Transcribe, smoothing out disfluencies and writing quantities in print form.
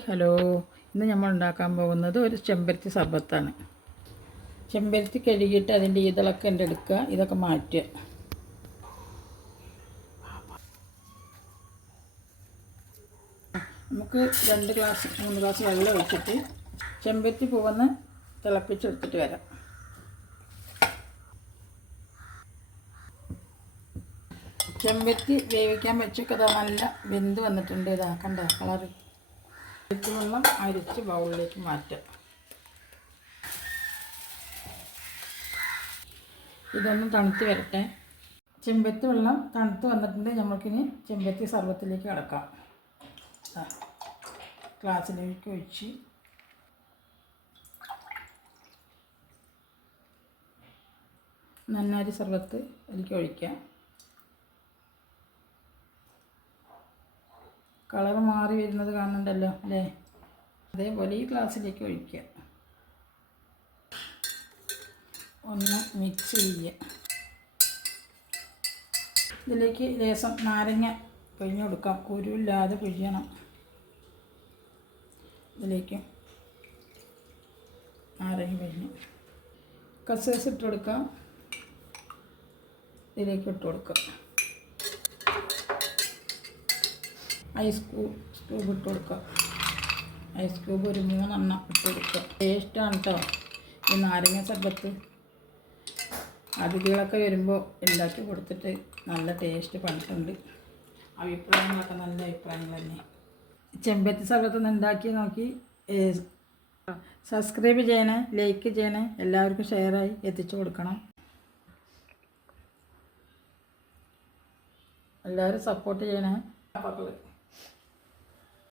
Hello, ഇന്ന് നമ്മൾ ഉണ്ടാക്കാൻ പോകുന്നത് ഒരു ചെമ്പരത്തി സർബത്താണ്. ചെമ്പരത്തി കഴുകിയിട്ട് അതിൻ്റെ ഇതളൊക്കെ എടുക്കുക, ഇതൊക്കെ മാറ്റുക. നമുക്ക് 2 ഗ്ലാസ് 3 ഗ്ലാസ് വെള്ളം ഒഴിച്ചിട്ട് ചെമ്പരത്തി പൂവൊന്ന് തിളപ്പിച്ചെടുത്തിട്ട് വരാം. ചെമ്പരത്തി വേവിക്കാൻ വെച്ചൊക്കെ നല്ല വെന്ത് വന്നിട്ടുണ്ട്. ഇതാ കണ്ടോ കളറ്. വെള്ളം അരിച്ച് ബൗളിലേക്ക് മാറ്റാം. ഇതൊന്ന് തണുത്ത് വരട്ടെ. ചെമ്പരത്തി വെള്ളം തണുത്ത് വന്നിട്ടുണ്ട്. നമുക്കിനി ചെമ്പരത്തി സർബത്തിലേക്ക് കിടക്കാം. ഗ്ലാസ്സിലേക്ക് ഒഴിച്ച് നന്നാരി സർബത്ത് അതിലേക്ക് ഒഴിക്കാം. കളർ മാറി വരുന്നത് കാണുന്നുണ്ടല്ലോ അല്ലേ? അതേപോലെ ഈ ഗ്ലാസ്സിലേക്ക് ഒഴിക്കുക. ഒന്ന് മിക്സ് ചെയ്യുക. ഇതിലേക്ക് ലേശം നാരങ്ങ പിഴിഞ്ഞ് കൊടുക്കാം. കുരുവില്ലാതെ പിഴിയണം. ഇതിലേക്ക് നാരങ്ങ പിഴിഞ്ഞ് കസേസ് ഇട്ട് കൊടുക്കാം. ഇതിലേക്ക് ഇട്ട് കൊടുക്കാം. ഐസ് ക്യൂബ് ഇട്ട് കൊടുക്കുക. ഐസ് ക്യൂബ് ഒരു 3 എണ്ണം ഇട്ട് കൊടുക്കുക. ടേസ്റ്റാണ് കേട്ടോ ഈ നാരങ്ങ സർബത്ത്. അതിഥികളൊക്കെ വരുമ്പോൾ ഉണ്ടാക്കി കൊടുത്തിട്ട് നല്ല ടേസ്റ്റ് പറഞ്ഞിട്ടുണ്ട്. അഭിപ്രായങ്ങളൊക്കെ നല്ല അഭിപ്രായങ്ങൾ തന്നെ. ചെമ്പരത്തി സർബത്ത് ഒന്ന് ഉണ്ടാക്കി നോക്കി സബ്സ്ക്രൈബ് ചെയ്യണേ, ലൈക്ക് ചെയ്യണേ, എല്ലാവർക്കും ഷെയറായി എത്തിച്ചു കൊടുക്കണം. എല്ലാവരും സപ്പോർട്ട് ചെയ്യണേ.